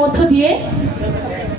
এই বিচ্ছেদ গানটির মধ্য দিয়ে